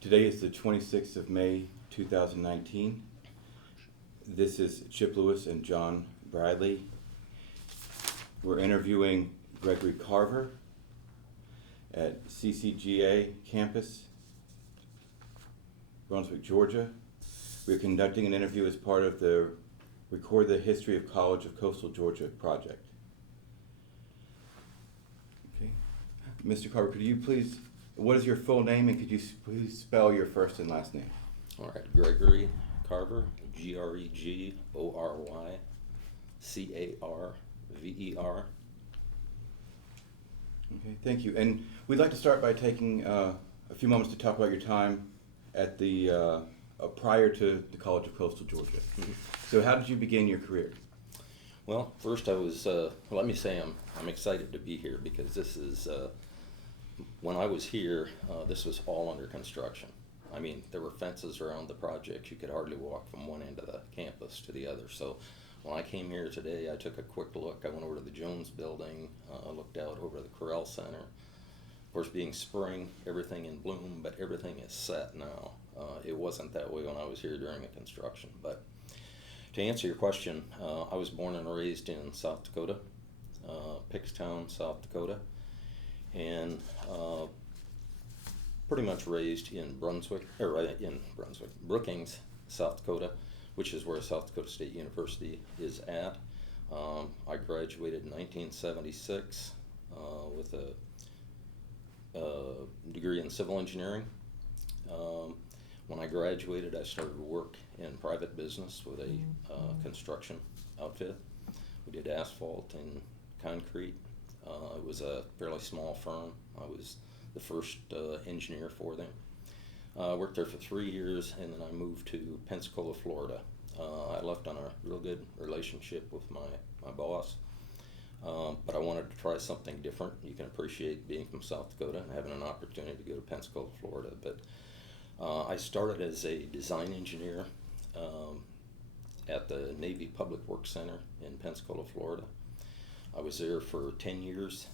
Today is the 26th of May, 2019. This is Chip Lewis and John Bradley. We're interviewing Gregory Carver at CCGA campus, Brunswick, Georgia. We're conducting an interview as part of the Record the History of College of Coastal Georgia project. Okay. Mr. Carver, could you please, what is your full name, and could you please spell your first and last name? All right, Gregory Carver, Gregory Carver. Okay, thank you. And we'd like to start by taking a few moments to talk about your time at the prior to the College of Coastal Georgia. Mm-hmm. So how did you begin your career? Well, first I was, let me say I'm excited to be here because this is, when I was here, this was all under construction. I mean, there were fences around the project. You could hardly walk from one end of the campus to the other. So when I came here today, I took a quick look. I went over to the Jones building, looked out over the Corral Center. Of course, being spring, everything in bloom, but everything is set now. It wasn't that way when I was here during the construction. But to answer your question, I was born and raised in South Dakota, Pickstown, South Dakota, and pretty much raised in Brookings, South Dakota, which is where South Dakota State University is at. I graduated in 1976 with a degree in civil engineering. When I graduated, I started work in private business with a construction outfit. We did asphalt and concrete. It was a fairly small firm. I was the first engineer for them. I worked there for 3 years, and then I moved to Pensacola, Florida. I left on a real good relationship with my boss, but I wanted to try something different. You can appreciate being from South Dakota and having an opportunity to go to Pensacola, Florida. But I started as a design engineer at the Navy Public Works Center in Pensacola, Florida. I was there for 10 years.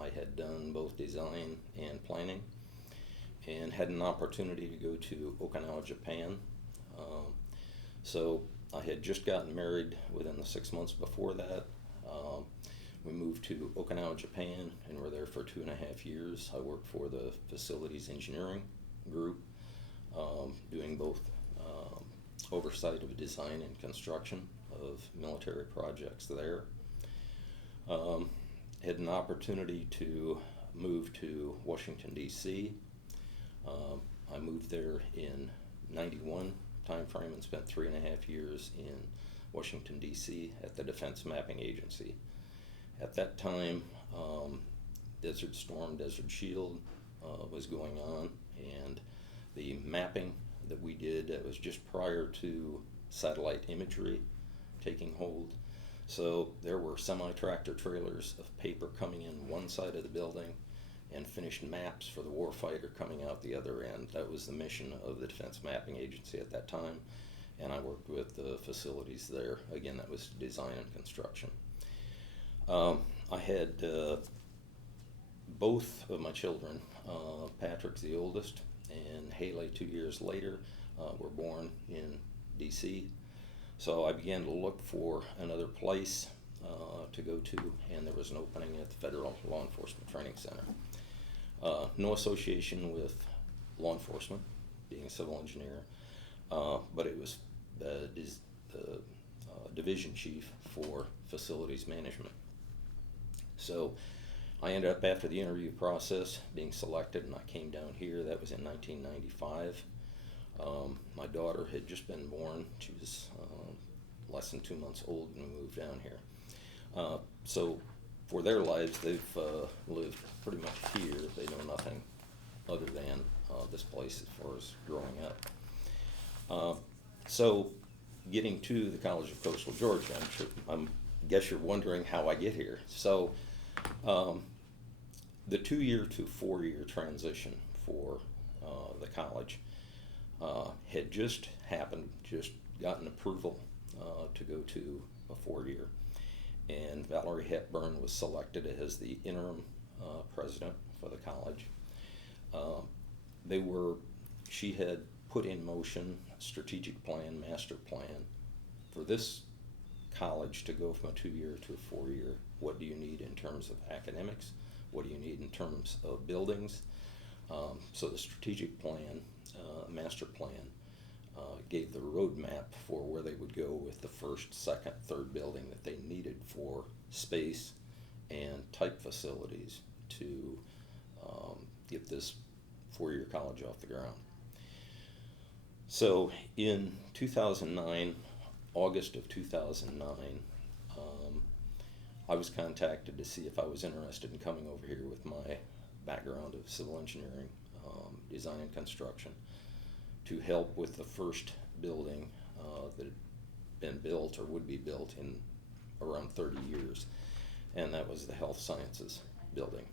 I had done both design and planning and had an opportunity to go to Okinawa, Japan. So I had just gotten married within the 6 months before that. We moved to Okinawa, Japan, and were there for 2.5 years. I worked for the facilities engineering group, doing both oversight of design and construction of military projects there. Had an opportunity to move to Washington, D.C. I moved there in 91 timeframe and spent 3.5 years in Washington, D.C. at the Defense Mapping Agency. At that time, Desert Storm, Desert Shield was going on, and the mapping that we did was just prior to satellite imagery taking hold. So there were semi-tractor trailers of paper coming in one side of the building and finished maps for the warfighter coming out the other end. That was the mission of the Defense Mapping Agency at that time, and I worked with the facilities there. Again, that was design and construction. I had both of my children, Patrick's the oldest, and Haley 2 years later, were born in D.C. So I began to look for another place to go to, and there was an opening at the Federal Law Enforcement Training Center. No association with law enforcement, being a civil engineer, but it was the division chief for facilities management. So I ended up, after the interview process, being selected, and I came down here. That was in 1995. My daughter had just been born. She was less than 2 months old when we moved down here. So for their lives, they've lived pretty much here. They know nothing other than this place as far as growing up. So getting to the College of Coastal Georgia, I guess you're wondering how I get here. So the 2-year to 4-year transition for the college had just happened, just gotten approval to go to a 4-year. And Valerie Hepburn was selected as the interim president for the college. They were she had put in motion a strategic plan, master plan for this college to go from a 2-year to a 4-year. What do you need in terms of academics? What do you need in terms of buildings? So the strategic plan, master plan, gave the roadmap for where they would go with the first, second, third building that they needed for space and type facilities to get this 4-year college off the ground. So in 2009, August of 2009, I was contacted to see if I was interested in coming over here with my background of civil engineering, design and construction, to help with the first building that had been built or would be built in around 30 years, and that was the health sciences building.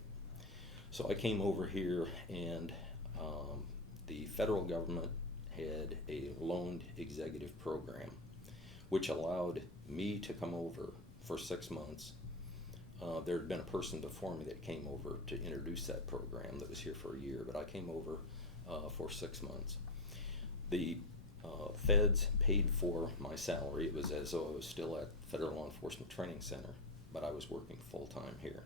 So I came over here, and the federal government had a loaned executive program which allowed me to come over for 6 months. There had been a person before me that came over to introduce that program that was here for a year, but I came over for 6 months. The feds paid for my salary. It was as though I was still at Federal Law Enforcement Training Center, but I was working full-time here.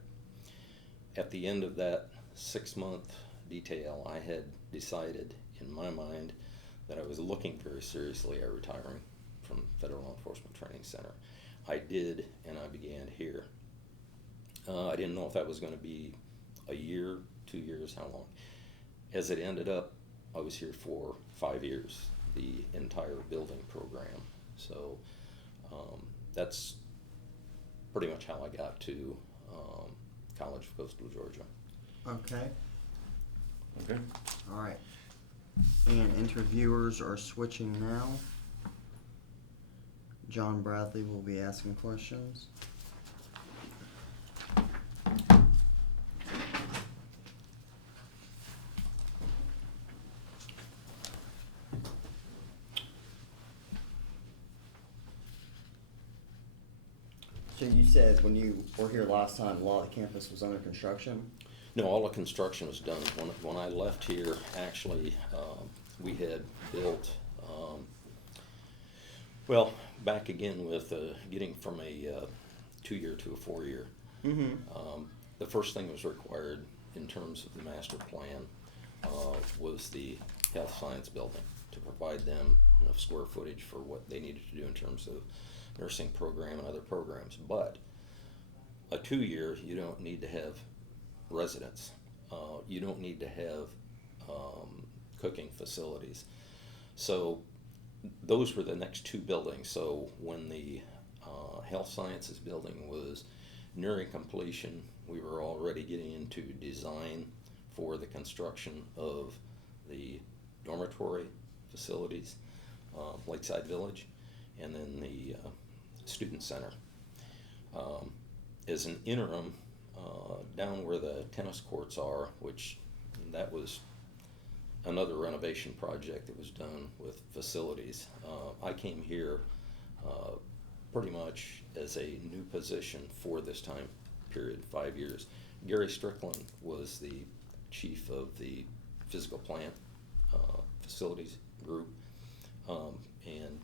At the end of that 6-month detail, I had decided in my mind that I was looking very seriously at retiring from Federal Law Enforcement Training Center. I did, and I began here. I didn't know if that was going to be a year, 2 years, how long. As it ended up, I was here for 5 years, the entire building program. So that's pretty much how I got to College of Coastal Georgia. Okay. Okay. All right. And interviewers are switching now. John Bradley will be asking questions. So you said when you were here last time, a lot of the campus was under construction? No, all the construction was done. When I left here, actually, we had built, well, back again with getting from a 2-year to a 4-year. Mm-hmm. The first thing that was required in terms of the master plan was the health science building to provide them enough square footage for what they needed to do in terms of nursing program and other programs. But a 2-year, you don't need to have residents. You don't need to have cooking facilities. So those were the next 2 buildings. So when the health sciences building was nearing completion, we were already getting into design for the construction of the dormitory facilities, Lakeside Village, and then the student center. As an interim, down where the tennis courts are, which that was another renovation project that was done with facilities. I came here pretty much as a new position for this time period, 5 years. Gary Strickland was the chief of the physical plant facilities group, and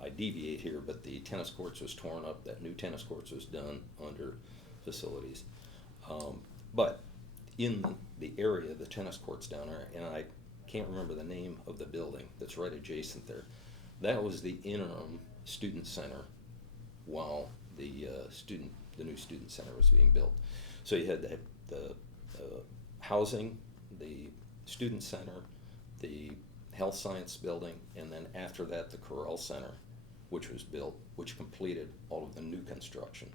I deviate here, but the tennis courts was torn up. That new tennis courts was done under facilities. But in the area, the tennis courts down there, and I can't remember the name of the building that's right adjacent there, that was the interim student center while the new student center was being built. So you had the housing, the student center, the health science building, and then after that the Corral Center, which was built, which completed all of the new construction.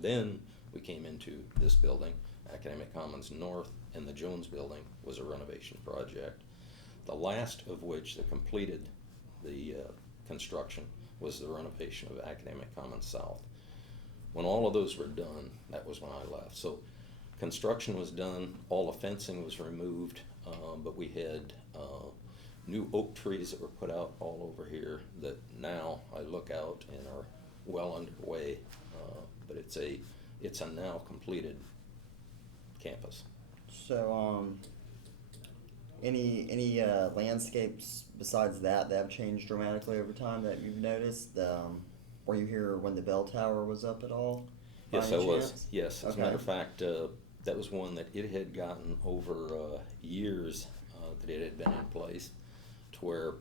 Then we came into this building, Academic Commons North, and the Jones building was a renovation project. The last of which that completed the construction was the renovation of Academic Commons South. When all of those were done, that was when I left. So construction was done, all the fencing was removed, but we had new oak trees that were put out all over here that now I look out and are well underway, but it's a now completed campus. So, Any landscapes besides that have changed dramatically over time that you've noticed? Were you here when the bell tower was up at all? by Yes, I any was. chance? Yes, as a Okay. matter of fact, that was one that it had gotten over years that it had been in place, to where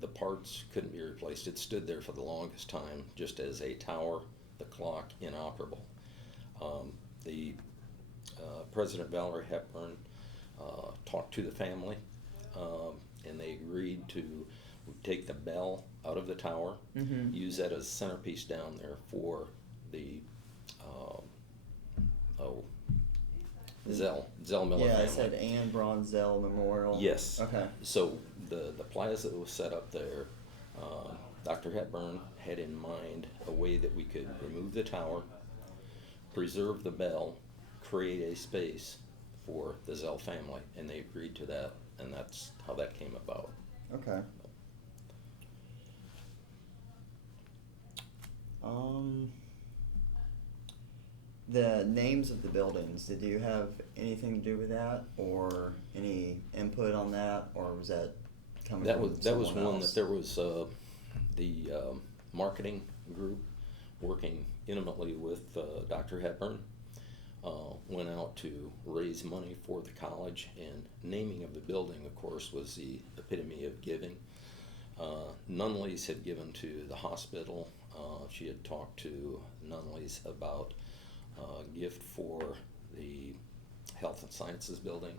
the parts couldn't be replaced. It stood there for the longest time just as a tower, the clock inoperable. The President Valerie Hepburn talked to the family, and they agreed to take the bell out of the tower, Mm-hmm. use that as a centerpiece down there for the Zell Miller Yeah, family. I said Anne Bronzell Memorial. Yes. Okay. So the plaza that was set up there, Dr. Hepburn had in mind a way that we could remove the tower, preserve the bell, create a space for the Zell family, and they agreed to that, and that's how that came about. Okay. The names of the buildings, did you have anything to do with that, or any input on that, or was that coming That from was someone one else? that there was the marketing group working intimately with Dr. Hepburn. Went out to raise money for the college, and naming of the building, of course, was the epitome of giving. Nunley's had given to the hospital. She had talked to Nunley's about a gift for the Health and Sciences building,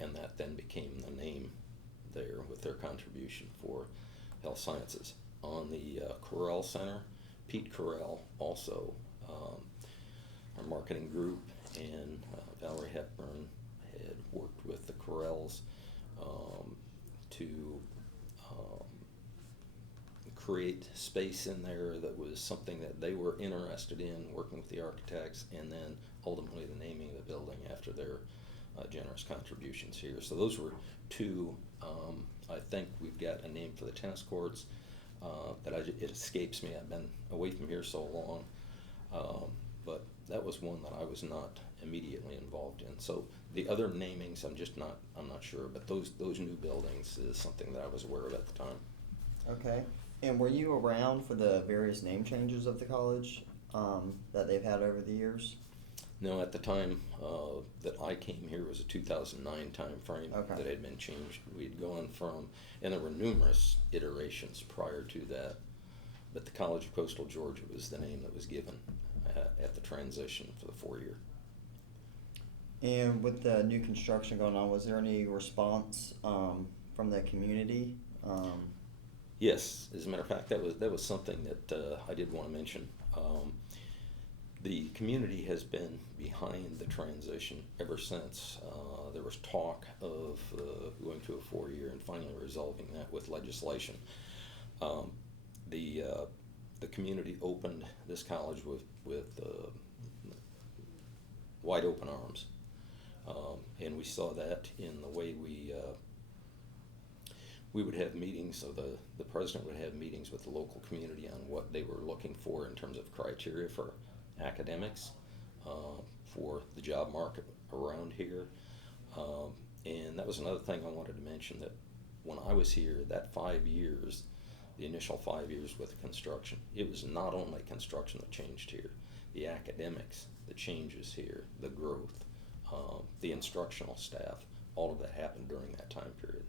and that then became the name there with their contribution for Health Sciences. On the Correll Center, Pete Correll also, our marketing group, and Valerie Hepburn had worked with the Corrells to create space in there that was something that they were interested in, working with the architects, and then ultimately the naming of the building after their generous contributions here. So those were two. I think we've got a name for the tennis courts it escapes me. I've been away from here so long, but that was one that I was not immediately involved in. So the other namings, I'm not sure, but those new buildings is something that I was aware of at the time. Okay. And were you around for the various name changes of the college that they've had over the years? No, at the time that I came here was a 2009 time frame Okay. that had been changed. We had gone from, and there were numerous iterations prior to that, but the College of Coastal Georgia was the name that was given at the transition for the 4-year. And with the new construction going on, was there any response from the community? Yes, as a matter of fact, that was something that I did want to mention. The community has been behind the transition ever since. There was talk of going to a 4-year and finally resolving that with legislation. The community opened this college with wide open arms, and we saw that in the way we would have meetings. So the president would have meetings with the local community on what they were looking for in terms of criteria for academics, for the job market around here. And that was another thing I wanted to mention, that when I was here, that 5 years, the initial 5 years with construction, it was not only construction that changed here, the academics, the changes here, the growth, the instructional staff, all of that happened during that time period.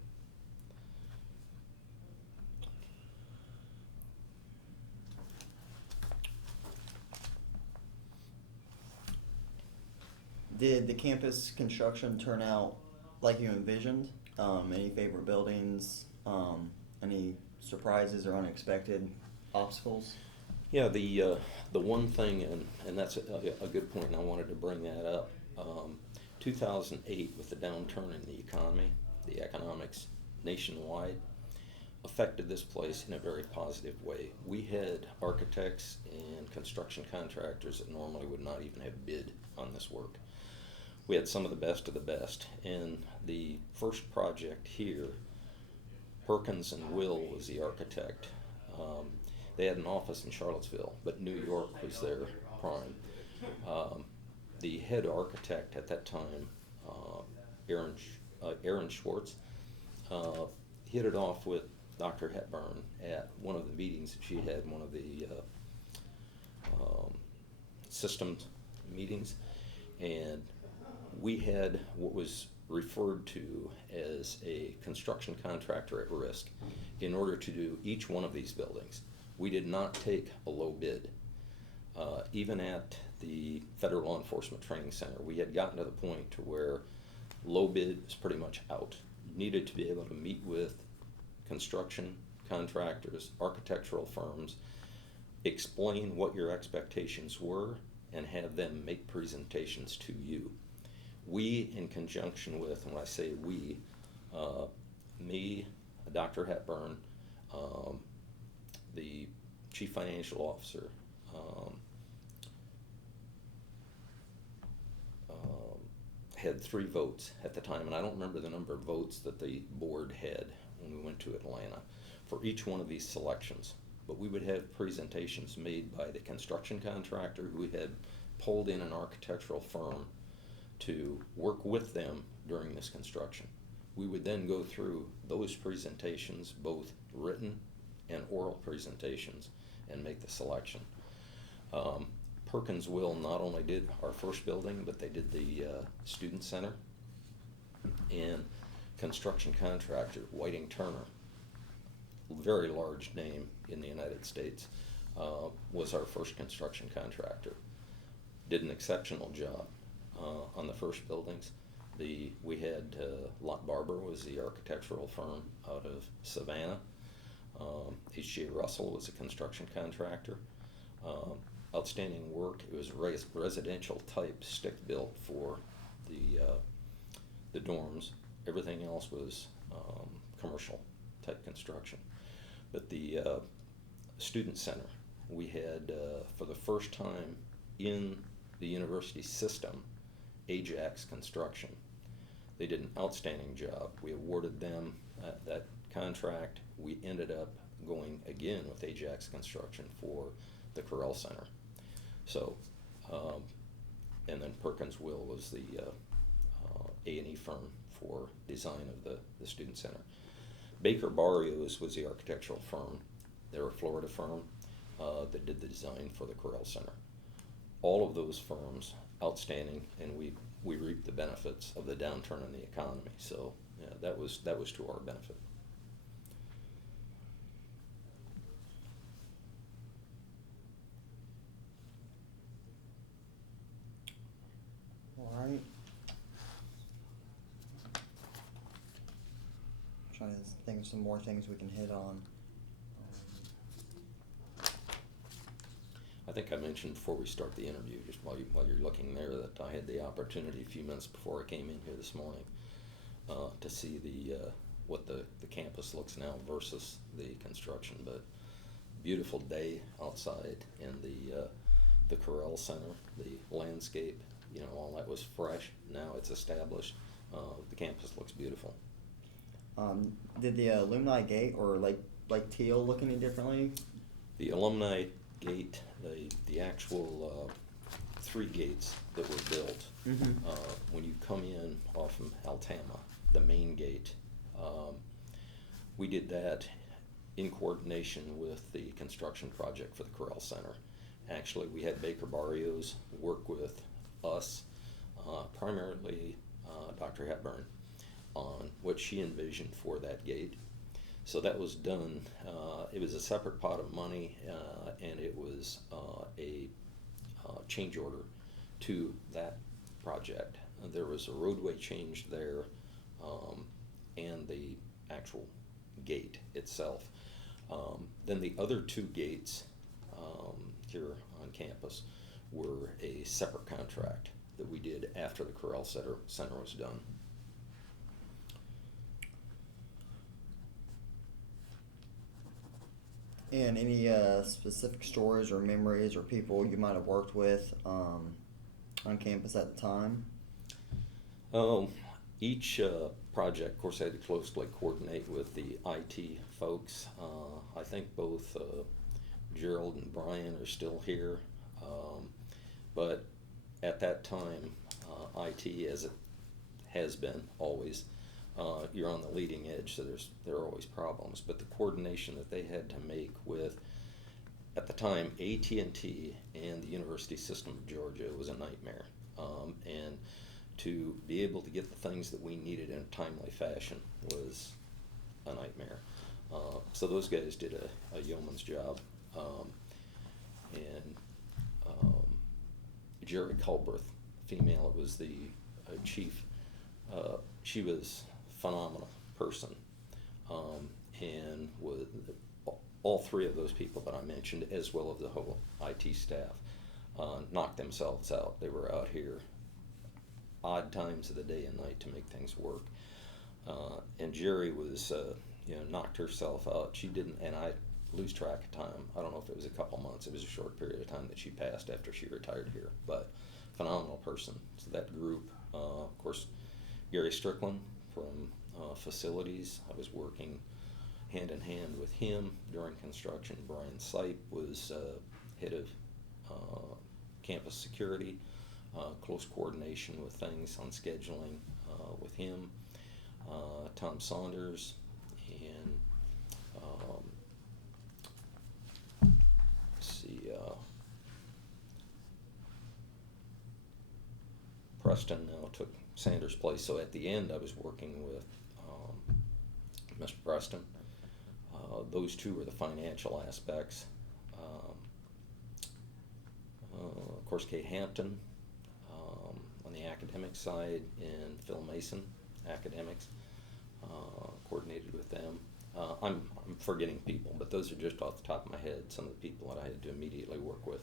Did the campus construction turn out like you envisioned? Any favorite buildings? Any surprises or unexpected obstacles? Yeah, the one thing, and that's a good point, and I wanted to bring that up. 2008, with the downturn in the economy, the economics nationwide, affected this place in a very positive way. We had architects and construction contractors that normally would not even have bid on this work. We had some of the best, and the first project here, Perkins and Will was the architect. They had an office in Charlottesville, but New York was their prime. The head architect at that time, Aaron Aaron Schwartz, hit it off with Dr. Hepburn at one of the meetings that she had, one of the systems meetings, and we had what was referred to as a construction contractor at risk in order to do each one of these buildings. We did not take a low bid. Even at the Federal Law Enforcement Training Center, we had gotten to the point to where low bid is pretty much out. You needed to be able to meet with construction contractors, architectural firms, explain what your expectations were, and have them make presentations to you. We, in conjunction with, and when I say we, me, Dr. Hepburn, the Chief Financial Officer, had 3 votes at the time, and I don't remember the number of votes that the board had when we went to Atlanta for each one of these selections. But we would have presentations made by the construction contractor who had pulled in an architectural firm to work with them during this construction. We would then go through those presentations, both written and oral presentations, and make the selection. Perkins Will not only did our first building, but they did the student center, and construction contractor Whiting Turner, very large name in the United States, was our first construction contractor. Did an exceptional job on the first buildings. We had Lott Barber was the architectural firm out of Savannah. H.J. Russell was a construction contractor. Outstanding work. It was residential type stick built for the dorms. Everything else was commercial type construction. But the student center, we had for the first time in the university system, Ajax Construction. They did an outstanding job. We awarded them that contract. We ended up going again with Ajax Construction for the Correll Center. So, and then Perkins Will was the A&E firm for design of the student center. Baker Barrios was the architectural firm. They're a Florida firm that did the design for the Correll Center. All of those firms, outstanding, and we reaped the benefits of the downturn in the economy. So yeah, that was to our benefit. All right. Trying to think of some more things we can hit on. I think I mentioned before we start the interview, just while you're looking there, that I had the opportunity a few minutes before I came in here this morning to see what the campus looks now versus the construction. But beautiful day outside, and the Correll Center, the landscape, all that was fresh. Now it's established. The campus looks beautiful. Did the Alumni gate or like teal look any differently? The Alumni gate, the actual 3 gates that were built, when you come in off of Altama, the main gate, we did that in coordination with the construction project for the Correll Center. Actually, we had Baker Barrios work with us, primarily Dr. Hepburn, on what she envisioned for that gate. So that was done. It was a separate pot of money, and it was a change order to that project. There was a roadway change there, and the actual gate itself. Then the other 2 gates here on campus were a separate contract that we did after the Correll Center was done. And any specific stories or memories or people you might have worked with on campus at the time? Each project, of course, I had to closely coordinate with the IT folks. I think both Gerald and Brian are still here, but at that time, IT, as it has been always, you're on the leading edge, so there are always problems. But the coordination that they had to make with, at the time, AT&T and the University System of Georgia was a nightmare. And to be able to get the things that we needed in a timely fashion was a nightmare. So those guys did a yeoman's job. And Jerry Culberth, female, it was the chief. She was a phenomenal person, and was all three of those people that I mentioned, as well as the whole IT staff, knocked themselves out. They were out here odd times of the day and night to make things work. And Jerry was, knocked herself out. She didn't, and I lose track of time. I don't know if it was a couple months. It was a short period of time that she passed after she retired here. But phenomenal person. So that group, of course, Gary Strickland from facilities. I was working hand in hand with him during construction. Brian Sipe was head of campus security, close coordination with things on scheduling with him. Tom Saunders and Preston now took Sanders' place. So at the end, I was working with Mr. Preston. Those two were the financial aspects. Of course, Kate Hampton on the academic side, and Phil Mason, academics, coordinated with them. I'm forgetting people, but those are just off the top of my head, some of the people that I had to immediately work with.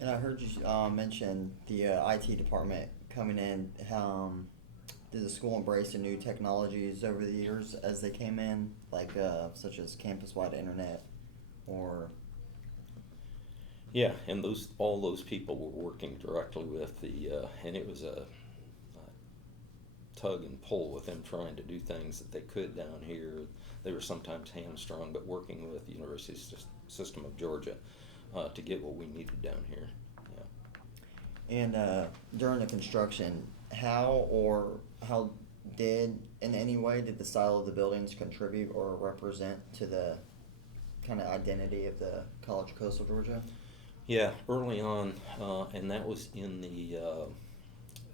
And I heard you mention the IT department coming in. Did the school embrace the new technologies over the years as they came in, like such as campus-wide internet, or? Yeah, and all those people were working directly with and it was a tug and pull with them trying to do things that they could down here. They were sometimes hamstrung, but working with the University System of Georgia to get what we needed down here. Yeah. And during the construction, how did in any way did the style of the buildings contribute or represent to the kind of identity of the College of Coastal Georgia? Yeah, early on, and that was in the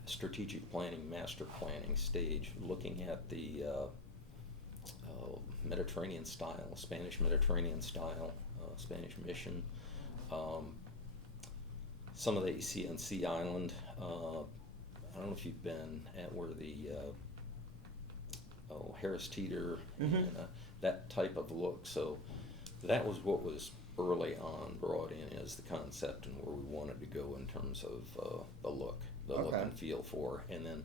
strategic planning, master planning stage, looking at the Mediterranean style, Spanish Mediterranean style, Spanish mission. Some of the CNC Island, I don't know if you've been at where the Harris Teeter, Mm-hmm. and that type of look. So that was what was early on brought in as the concept and where we wanted to go in terms of the look Okay. and feel for, and then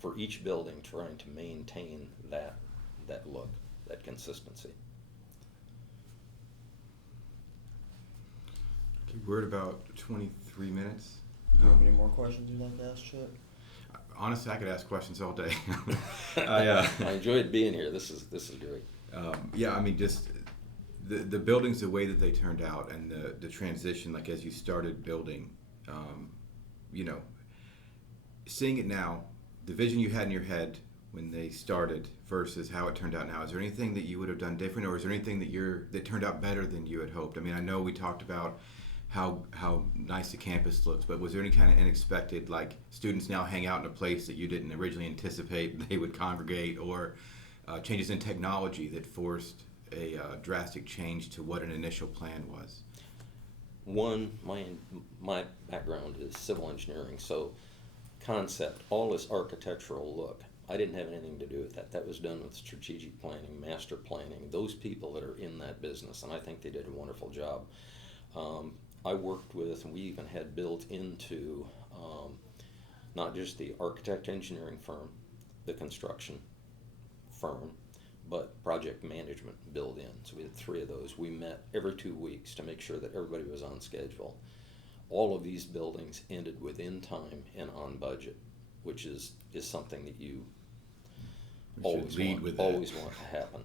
for each building trying to maintain that look, that consistency. Okay, we're at about 23 minutes. Do you have any more questions you'd like to ask, Chip? Honestly, I could ask questions all day. I enjoyed being here. This is great. Yeah, I mean, just the buildings, the way that they turned out, and the transition, like as you started building, seeing it now, the vision you had in your head when they started versus how it turned out now. Is there anything that you would have done different, or is there anything that turned out better than you had hoped? I mean, I know we talked about how nice the campus looks, but was there any kind of unexpected, like students now hang out in a place that you didn't originally anticipate they would congregate, or changes in technology that forced a drastic change to what an initial plan was? One, my background is civil engineering, so concept, all this architectural look, I didn't have anything to do with that. That was done with strategic planning, master planning, those people that are in that business, and I think they did a wonderful job. I worked with, and we even had built into not just the architect engineering firm, the construction firm, but project management built in. So we had 3 of those. We met every 2 weeks to make sure that everybody was on schedule. All of these buildings ended within time and on budget, which is something that you always want to happen.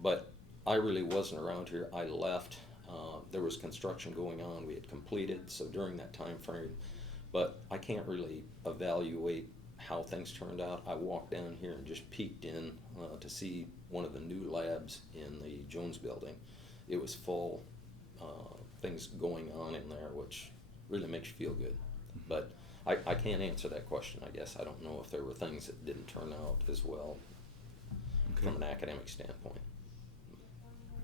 But I really wasn't around here. I left. There was construction going on. We had completed, so during that time frame. But I can't really evaluate how things turned out. I walked down here and just peeked in to see one of the new labs in the Jones building. It was full, things going on in there, which really makes you feel good. But I can't answer that question, I guess. I don't know if there were things that didn't turn out as well Okay. from an academic standpoint.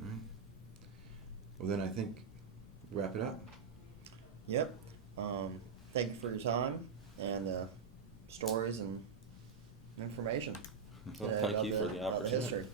All right. Well, then I think wrap it up. Yep. Thank you for your time and stories and information. Well, today thank about you for the about opportunity. history.